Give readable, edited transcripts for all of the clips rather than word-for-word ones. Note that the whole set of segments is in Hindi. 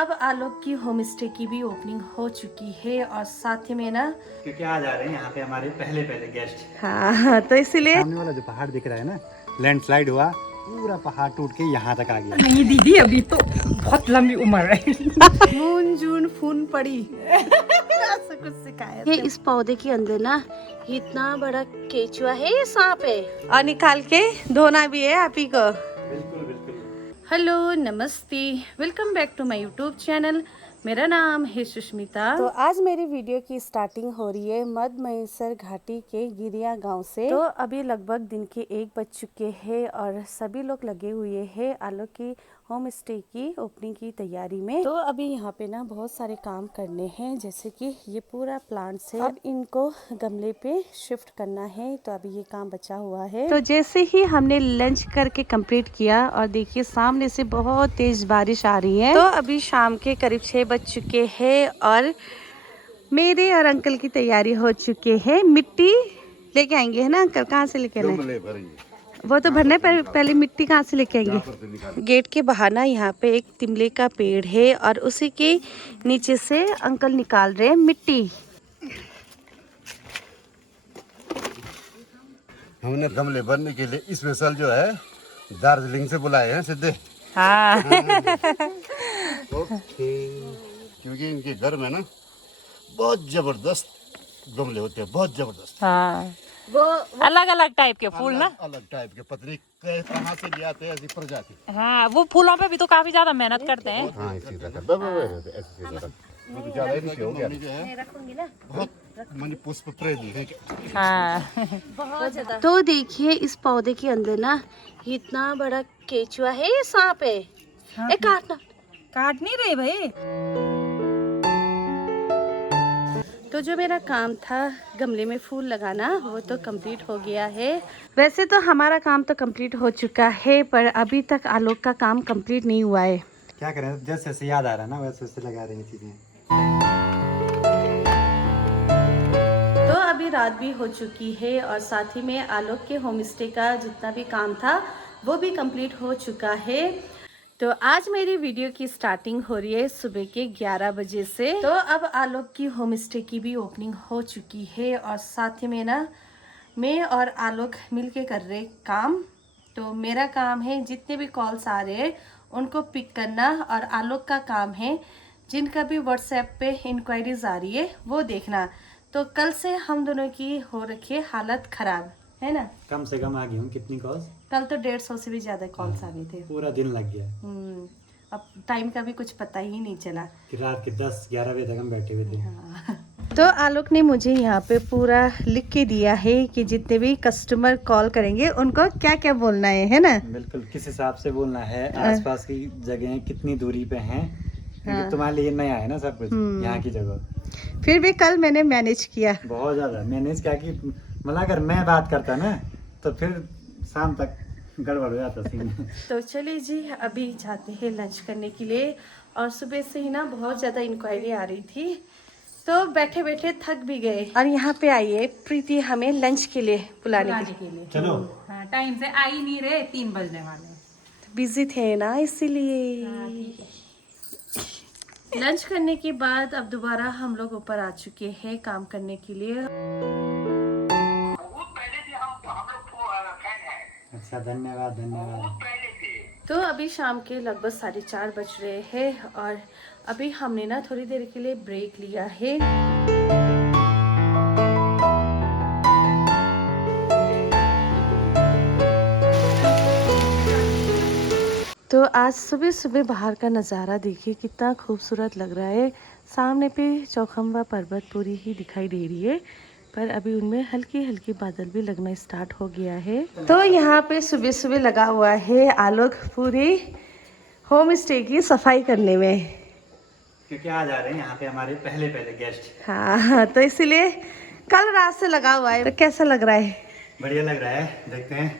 अब आलोक की होम स्टे की भी ओपनिंग हो चुकी है और साथ ही में ना क्योंकि आज आ रहे हैं यहाँ पे हमारे पहले गेस्ट। हाँ तो इसीलिए सामने वाला जो पहाड़ दिख रहा है ना, लैंडस्लाइड हुआ, पूरा पहाड़ टूट के यहाँ तक आ गया। नहीं दीदी, अभी तो बहुत लंबी उम्र है। मून जून फून पड़ी ऐसा कुछ सिखाया ये इस पौधे के अंदर ना इतना बड़ा केचुआ है, ये सांप है और निकाल के धोना भी है आप ही को। बिल्कुल बिल्कुल। हेलो नमस्ते, welcome back to my YouTube channel. मेरा नाम है सुष्मिता। तो आज मेरी वीडियो की स्टार्टिंग हो रही है मध्य महेश्वर घाटी के गिरिया गांव से। तो अभी लगभग दिन के 1 बज चुके हैं और सभी लोग लगे हुए हैं आलोक की होम स्टे की ओपनिंग की तैयारी में। तो अभी यहाँ पे ना बहुत सारे काम करने हैं, जैसे कि ये पूरा प्लांट्स है, अब इनको गमले पे शिफ्ट करना है, तो अभी ये काम बचा हुआ है। तो जैसे ही हमने लंच करके कंप्लीट किया और देखिए सामने से बहुत तेज बारिश आ रही है। तो अभी शाम के करीब 6 बज चुके हैं और मेरे और अंकल की तैयारी हो चुके हैं। मिट्टी लेके आएंगे है ना अंकल? कहाँ से लेके आए? वो तो भरने पर पहले मिट्टी कहाँ से लेके आएंगे? गेट के बाहर ना यहाँ पे एक तिमले का पेड़ है और उसी के नीचे से अंकल निकाल रहे हैं मिट्टी। हमने गमले भरने के लिए स्पेशल जो है दार्जिलिंग से बुलाए हैं सीधे। हाँ। ओके। क्योंकि इनके घर में ना बहुत जबरदस्त गमले होते हैं, बहुत जबरदस्त। हाँ, वो अलग अलग टाइप के फूल ना, अलग टाइप के, पत्नी कहाँ से ले आते हैं ऐसी प्रजाति। हाँ, वो फूलों पे भी तो काफी ज्यादा मेहनत करते हैं। हाँ इसी तरह ज्यादा ही नीचे हो गया बहुत मानी पुष्प प्रेमी है। हाँ। बहुत ज्यादा। तो देखिए इस पौधे के अंदर ना इतना बड़ा केचुआ है, ये सांप है। ए काटना, काट नहीं रहे भाई। तो जो मेरा काम था गमले में फूल लगाना वो तो कंप्लीट हो गया है। वैसे तो हमारा काम तो कंप्लीट हो चुका है, पर अभी तक आलोक का काम कंप्लीट नहीं हुआ है। क्या करें, जैसे जैसे याद आ रहा है ना वैसे वैसे लगा रही हैं चीजें। तो अभी रात भी हो चुकी है और साथ ही में आलोक के होम स्टे का जितना भी काम था वो भी कंप्लीट हो चुका है। तो आज मेरी वीडियो की स्टार्टिंग हो रही है सुबह के 11 बजे से। तो अब आलोक की होम स्टे की भी ओपनिंग हो चुकी है और साथ ही में ना मैं और आलोक मिलके कर रहे काम। तो मेरा काम है जितने भी कॉल्स आ रहे हैं उनको पिक करना और आलोक का काम है जिनका भी व्हाट्सएप पे इंक्वायरीज आ रही है वो देखना। तो कल से हम दोनों की हो रखी है हालत खराब, है ना? कम से कम आ गई हूँ। कितनी कॉल्स? कल तो 150 से भी ज्यादा कॉल्स आ गए थे। पूरा दिन लग गया। अब टाइम का भी कुछ पता ही नहीं चला कि रात के 10-11 बजे तक हम बैठे हुए थे। तो आलोक ने मुझे यहाँ पे पूरा लिख के दिया है कि जितने भी कस्टमर कॉल करेंगे उनको क्या क्या बोलना है ना? बिल्कुल, किस हिसाब से बोलना है, आसपास की जगह कितनी दूरी पे हैं, क्योंकि तुम्हारे लिए नया है ना सब कुछ यहाँ की जगह। फिर भी कल मैंने मैनेज किया, बहुत ज्यादा मैनेज किया कि मतलब अगर मैं बात करता ना तो फिर शाम तक गड़बड़ हो जाता सीन। तो चलिए जी अभी जाते हैं लंच करने के लिए। और सुबह से ही ना बहुत ज़्यादा इंक्वायरी आ रही थी तो बैठे बैठे थक भी गए। और यहाँ पे आई है प्रीति हमें लंच के लिए बुलाने के लिए। चलो। हाँ, टाइम से आ ही नहीं रहे, 3 बजने वाले। तो बिजी थे ना इसीलिए। लंच करने के बाद अब दोबारा हम लोग ऊपर आ चुके हैं काम करने के लिए। अच्छा, धन्यवाद धन्यवाद। तो अभी शाम के लगभग 4:30 बज रहे हैं और अभी हमने ना थोड़ी देर के लिए ब्रेक लिया है। तो आज सुबह सुबह बाहर का नज़ारा देखिए कितना खूबसूरत लग रहा है। सामने पे चौखंबा पर्वत पूरी ही दिखाई दे रही है, पर अभी उनमें हल्की हल्की बादल भी लगना स्टार्ट हो गया है। तो यहाँ पे सुबह सुबह लगा हुआ है आलोक पूरी होम स्टे की सफाई करने में, क्योंकि आज आ रहे हैं यहाँ पे हमारे पहले गेस्ट। हाँ तो इसीलिए कल रात से लगा हुआ है। तो कैसा लग रहा है? बढ़िया लग रहा है, देखते हैं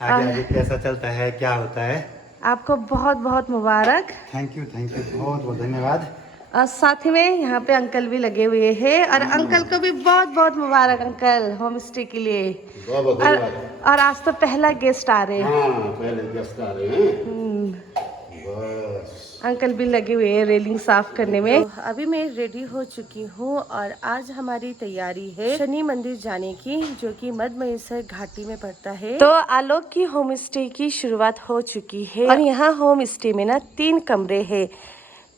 आगे आगे कैसा चलता है, क्या होता है। आपको बहुत बहुत मुबारक। थैंक यू बहुत बहुत धन्यवाद। और साथ ही में यहाँ पे अंकल भी लगे हुए हैं और अंकल को भी बहुत बहुत मुबारक अंकल होम स्टे के लिए। और आज तो पहला गेस्ट आ रहे हैं। हाँ, पहले गेस्ट आ रहे हैं। बस अंकल भी लगे हुए हैं रेलिंग साफ करने में। तो अभी मैं रेडी हो चुकी हूँ और आज हमारी तैयारी है शनि मंदिर जाने की, जो कि मद महेश्वर घाटी में पड़ता है। तो आलोक की होम स्टे की शुरुआत हो चुकी है और यहाँ होम स्टे में ना 3 कमरे हैं।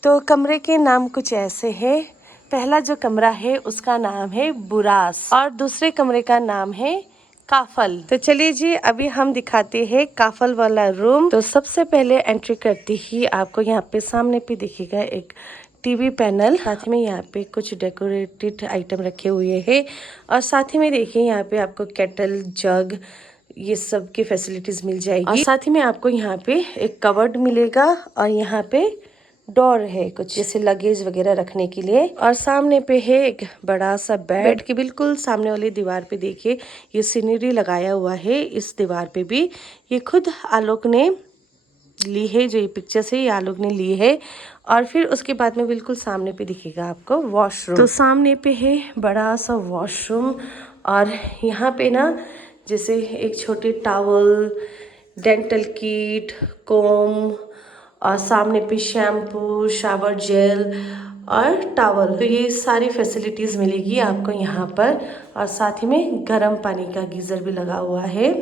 तो कमरे के नाम कुछ ऐसे हैं। पहला जो कमरा है उसका नाम है बुरास और दूसरे कमरे का नाम है काफल। तो चलिए जी अभी हम दिखाते हैं काफल वाला रूम। तो सबसे पहले एंट्री करते ही आपको यहाँ पे सामने पे दिखेगा एक टीवी पैनल, साथ में यहाँ पे कुछ डेकोरेटेड आइटम रखे हुए हैं और साथ ही में देखिए यहाँ पे आपको केटल, जग, ये सब की फैसिलिटीज मिल जाएगी और साथ ही में आपको यहाँ पे एक कवर्ड मिलेगा और यहाँ पे डोर है कुछ जैसे लगेज वगैरह रखने के लिए और सामने पे है एक बड़ा सा बेड के बिल्कुल सामने वाली दीवार पे देखिए ये सीनरी लगाया हुआ है। इस दीवार पे भी ये खुद आलोक ने ली है, जो ये पिक्चर्स है ये आलोक ने ली है। और फिर उसके बाद में बिल्कुल सामने पे दिखेगा आपको वॉशरूम। तो सामने पे है बड़ा सा वॉशरूम और यहाँ पे ना जैसे एक छोटे टॉवल, डेंटल किट, कोम और सामने पे शैम्पू, शावर जेल और टॉवल, तो ये सारी फैसिलिटीज़ मिलेगी आपको यहाँ पर। और साथ ही में गर्म पानी का गीज़र भी लगा हुआ है।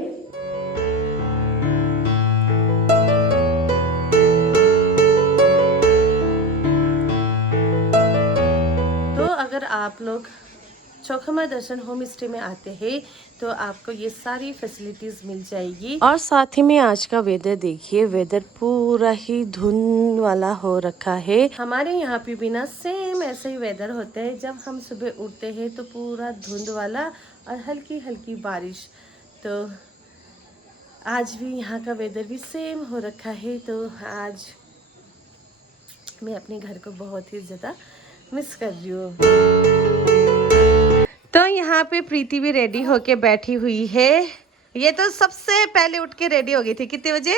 तो अगर आप लोग चौखमा दर्शन होम स्टे में आते हैं तो आपको ये सारी फैसिलिटीज मिल जाएगी। और साथ ही में आज का वेदर देखिए, वेदर पूरा ही धुंध वाला हो रखा है। हमारे यहाँ पे भी ना सेम ऐसे ही वेदर होता है, जब हम सुबह उठते हैं तो पूरा धुंध वाला और हल्की हल्की बारिश। तो आज भी यहाँ का वेदर भी सेम हो रखा है। तो आज मैं अपने घर को बहुत ही ज़्यादा मिस कर रही हूँ। तो यहाँ पे प्रीति भी रेडी होके बैठी हुई है। ये तो सबसे पहले उठ के रेडी हो गई थी। कितने बजे?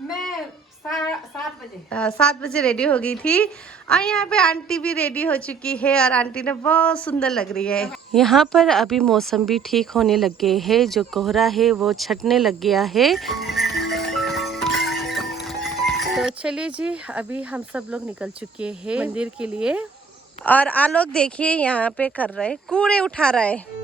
मैं 7 बजे 7 बजे रेडी हो गई थी। और यहाँ पे आंटी भी रेडी हो चुकी है और आंटी ने बहुत सुंदर लग रही है। यहाँ पर अभी मौसम भी ठीक होने लग गए है, जो कोहरा है वो छटने लग गया है। तो चलिए जी अभी हम सब लोग निकल चुके हैं मंदिर के लिए। और आलोक देखिए यहाँ पे कर रहे, कूड़े उठा रहा है।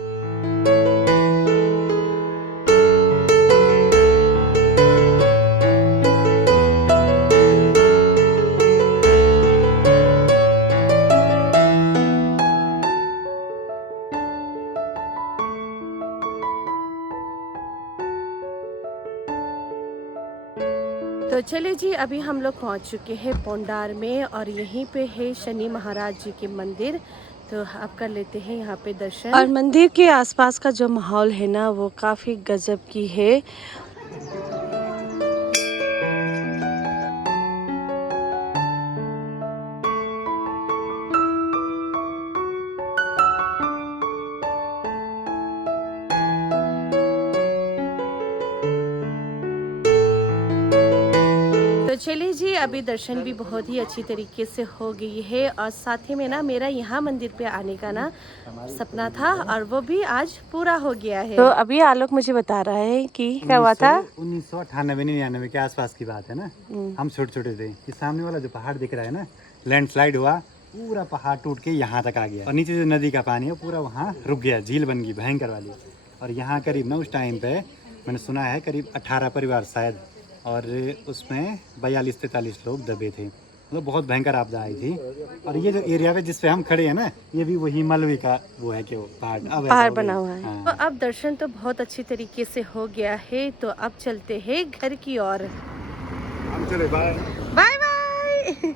तो चलिए जी अभी हम लोग पहुंच चुके हैं पोंडार में और यहीं पे है शनि महाराज जी के मंदिर। तो आप कर लेते हैं यहाँ पे दर्शन। और मंदिर के आसपास का जो माहौल है ना वो काफी गजब की है। चलिए जी अभी दर्शन भी बहुत ही अच्छी तरीके से हो गई है और साथ ही में ना मेरा यहाँ मंदिर पे आने का ना सपना था और वो भी आज पूरा हो गया है। तो अभी आलोक मुझे बता रहा है कि क्या हुआ था। 1998-99 के आसपास की बात है ना। हम छोटे छोटे थे। ये सामने वाला जो पहाड़ दिख रहा है ना, लैंडस्लाइड हुआ, पूरा पहाड़ टूट के यहाँ तक आ गया और नीचे जो नदी का पानी है पूरा वहाँ रुक गया, झील बन गई भयंकर वाली। और यहाँ करीब ना उस टाइम पे मैंने सुना है करीब 18 परिवार शायद, और उसमें 42-43 लोग दबे थे। मतलब बहुत भयंकर आपदा आई थी। और ये जो एरिया पे जिस पे हम खड़े हैं ना, ये भी वही मलबे का वो है कि वो पहाड़ बना हुआ है। हाँ। तो अब दर्शन तो बहुत अच्छी तरीके से हो गया है। तो अब चलते हैं घर की ओर। हम चले, बाय बाय बाय।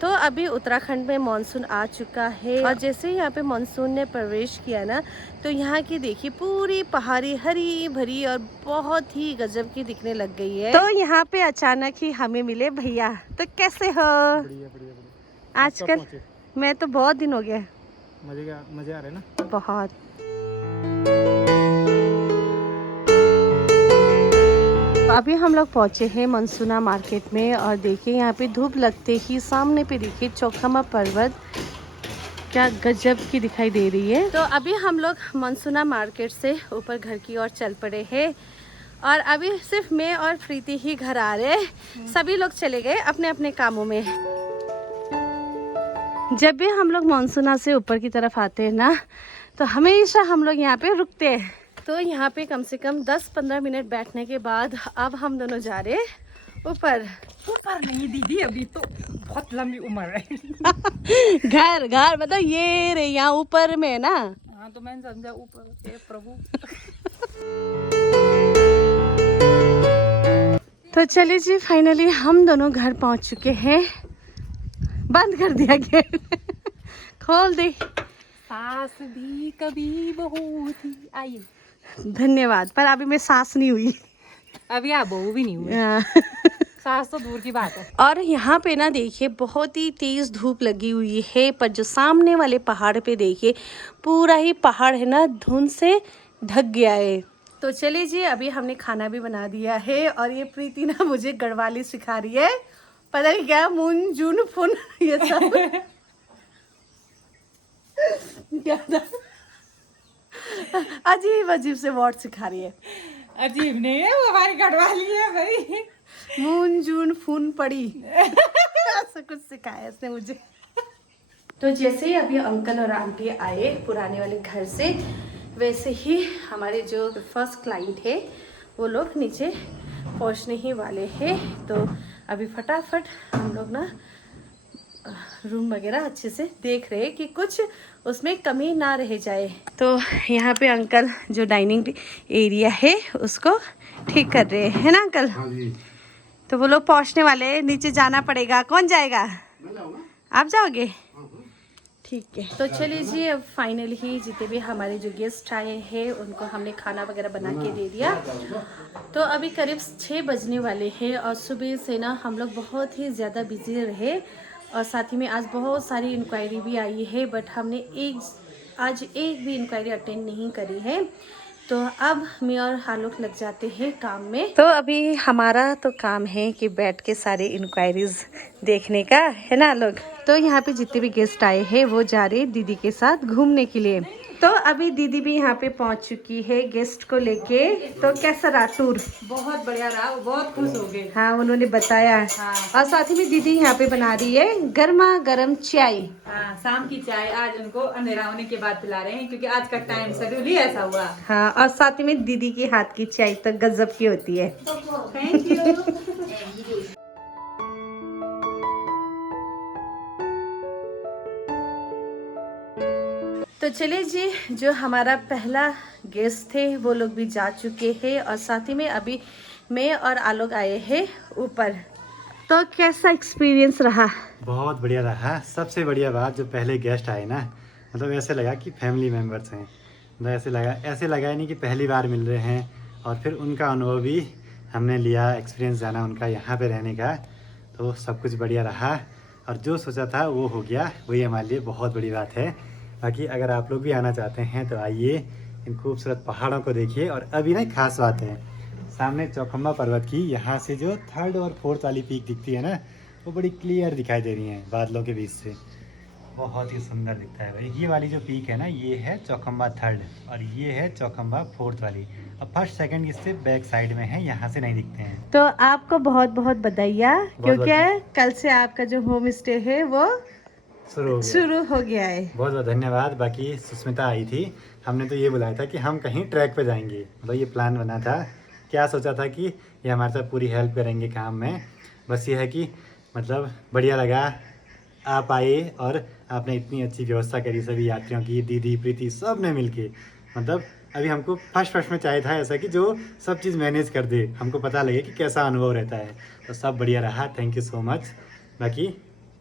तो अभी उत्तराखंड में मानसून आ चुका है और जैसे ही यहाँ पे मानसून ने प्रवेश किया ना, तो यहाँ की देखिए पूरी पहाड़ी हरी भरी और बहुत ही गजब की दिखने लग गई है। तो यहाँ पे अचानक ही हमें मिले भैया। तो कैसे हो? बढ़िया बढ़िया बढ़िया। आजकल मैं तो बहुत दिन हो गया। मजे आ रहे ना बहुत। अभी हम लोग पहुंचे हैं मनसूना मार्केट में और देखिए यहाँ पे धूप लगते ही सामने पे देखिए चौखमा पर्वत क्या गजब की दिखाई दे रही है। तो अभी हम लोग मनसूना मार्केट से ऊपर घर की ओर चल पड़े हैं और अभी सिर्फ मैं और प्रीति ही घर आ रहे हैं, सभी लोग चले गए अपने अपने कामों में। जब भी हम लोग मानसूना से ऊपर की तरफ आते हैं ना, तो हमेशा हम लोग यहाँ पे रुकते हैं। तो यहाँ पे कम से कम 10-15 मिनट बैठने के बाद अब हम दोनों जा रहे हैं ऊपर। ऊपर नहीं दीदी, अभी तो बहुत लंबी उम्र है। घर घर मतलब ये रे यहाँ ऊपर में है ना। हाँ तो मैंने समझा ऊपर। हे प्रभु। तो चलिए जी, फाइनली हम दोनों घर पहुँच चुके हैं। बंद कर दिया गेट। खोल दे। सास भी कभी बहू थी। आइए। धन्यवाद, पर अभी मैं सास नहीं हुई। अभी आप बहू भी नहीं हुए। सास तो दूर की बात है। और यहाँ पे ना देखिए बहुत ही तेज धूप लगी हुई है, पर जो सामने वाले पहाड़ पे देखिए पूरा ही पहाड़ है ना धुंध से ढक गया है। तो चलिए जी, अभी हमने खाना भी बना दिया है और ये प्रीति ना मुझे गढ़वाली सिखा रही है, पता नहीं क्या मून जून फुन ये सब क्या था? अजीब अजीब से वर्ड सिखा रही है। अजीब नहीं है, वो हमारी गढ़वाली है भाई। मून जून फून पड़ी ऐसा कुछ सिखाया इसने मुझे। तो जैसे ही अभी अंकल और आंटी आए पुराने वाले घर से, वैसे ही हमारे जो फर्स्ट क्लाइंट है वो लोग नीचे पहुंचने ही वाले हैं। तो अभी फटाफट हम लोग ना रूम वगैरह अच्छे से देख रहे हैं कि कुछ उसमें कमी ना रह जाए। तो यहाँ पे अंकल जो डाइनिंग एरिया है उसको ठीक कर रहे हैं, है ना अंकल? हाँ जी। तो वो लोग पहुँचने वाले हैं, नीचे जाना पड़ेगा। कौन जाएगा? मैं जाऊँगा। आप जाओगे? ठीक है। तो चलिए जी, अब फाइनली ही जितने भी हमारे जो गेस्ट आए हैं उनको हमने खाना वगैरह बना के दे दिया। तो अभी करीब 6 बजने वाले हैं और सुबह से ना हम लोग बहुत ही ज़्यादा बिजी रहे और साथ ही में आज बहुत सारी इंक्वायरी भी आई है, बट हमने आज एक भी इंक्वायरी अटेंड नहीं करी है। तो अब मैं और आलोक लग जाते हैं काम में। तो अभी हमारा तो काम है कि बैठ के सारे इंक्वायरीज देखने का, है ना आलोक? तो यहाँ पे जितने भी गेस्ट आए हैं वो जा रहे दीदी के साथ घूमने के लिए। तो अभी दीदी भी यहाँ पे पहुँच चुकी है गेस्ट को लेके। तो कैसा रहा टूर? बहुत बढ़िया रहा, वो बहुत खुश हो गए। हाँ, उन्होंने बताया। हाँ। और साथ ही में दीदी यहाँ पे बना रही है गर्मा गर्म चाय। हाँ, शाम की चाय आज उनको अंधेरा होने के बाद पिला रहे हैं, क्योंकि आज का टाइम शेड्यूल ही ऐसा हुआ। हाँ, और साथ ही में दीदी के हाथ की चाय तो गजब की होती है। Thank you. तो चलिए जी, जो हमारा पहला गेस्ट थे वो लोग भी जा चुके हैं और साथ ही में अभी मैं और आलोक आए हैं ऊपर। तो कैसा एक्सपीरियंस रहा? बहुत बढ़िया रहा। सबसे बढ़िया बात, जो पहले गेस्ट आए ना, मतलब ऐसे लगा कि फैमिली मेम्बर्स हैं। मतलब ऐसे लगा ही नहीं कि पहली बार मिल रहे हैं। और फिर उनका अनुभव भी हमने लिया, एक्सपीरियंस जाना उनका यहाँ पे रहने का। तो सब कुछ बढ़िया रहा और जो सोचा था वो हो गया, वही हमारे लिए बहुत बड़ी बात है। बाकी अगर आप लोग भी आना चाहते हैं तो आइए, इन खूबसूरत पहाड़ों को देखिए। और अभी ना एक खास बात है, सामने चौखम्बा पर्वत की यहाँ से जो 3rd और 4th वाली पीक दिखती है ना, वो बड़ी क्लियर दिखाई दे रही हैं बादलों के बीच से। बहुत ही सुंदर दिखता है भाई। ये वाली जो पीक है ना, ये है चौखम्बा 3rd और ये है चौखम्बा 4th वाली। अब 1st 2nd इससे बैक साइड में है, यहाँ से नहीं दिखते हैं। तो आपको बहुत बहुत बधाइयाँ, क्योंकि कल से आपका जो होम स्टे है वो शुरू हो गया है। बहुत बहुत धन्यवाद। बाकी सुष्मिता आई थी, हमने तो ये बुलाया था कि हम कहीं ट्रैक पे जाएंगे, मतलब ये प्लान बना था। क्या सोचा था कि ये हमारे साथ पूरी हेल्प करेंगे काम में। बस ये है कि मतलब बढ़िया लगा आप आए और आपने इतनी अच्छी व्यवस्था करी सभी यात्रियों की, दीदी प्रीति सब ने मिलके। मतलब अभी हमको फर्स्ट में चाहिए था ऐसा कि जो सब चीज़ मैनेज कर दे, हमको पता लगे कि कैसा अनुभव रहता है। तो सब बढ़िया रहा, थैंक यू सो मच। बाकी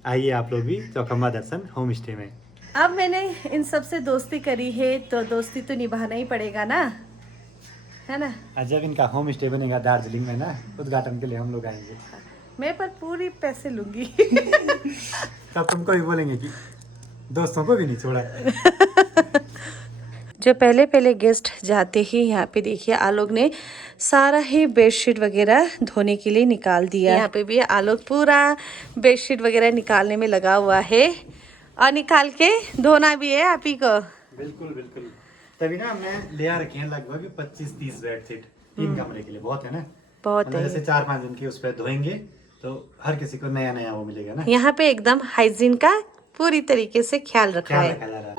आइए आप लोग भी चौखम्बा दर्शन होम स्टे में। अब मैंने इन सब से दोस्ती करी है तो दोस्ती तो निभाना ही पड़ेगा ना, है ना? जब इनका होम स्टे बनेगा दार्जिलिंग में ना, उद्घाटन के लिए हम लोग आएंगे। मैं पर पूरी पैसे लूंगी। तब तुमको भी बोलेंगे कि दोस्तों को भी नहीं छोड़ा। जो पहले गेस्ट जाते ही यहाँ पे देखिए आलोक ने सारा ही बेडशीट वगैरह धोने के लिए निकाल दिया। यहाँ पे भी आलोक पूरा बेडशीट वगैरह निकालने में लगा हुआ है और निकाल के धोना भी है आप ही को। बिल्कुल बिल्कुल। तभी ना हमने ले आ रखे हैं लगभग 25-30 बेडशीट। 3 कमरे के लिए बहुत है ना। बहुत मतलब है। जैसे 4-5 दिन की उस पर धोएंगे तो हर किसी को नया नया वो मिलेगा ना। यहाँ पे एकदम हाइजीन का पूरी तरीके से ख्याल रखा ख्याल है। रखा जा रहा है।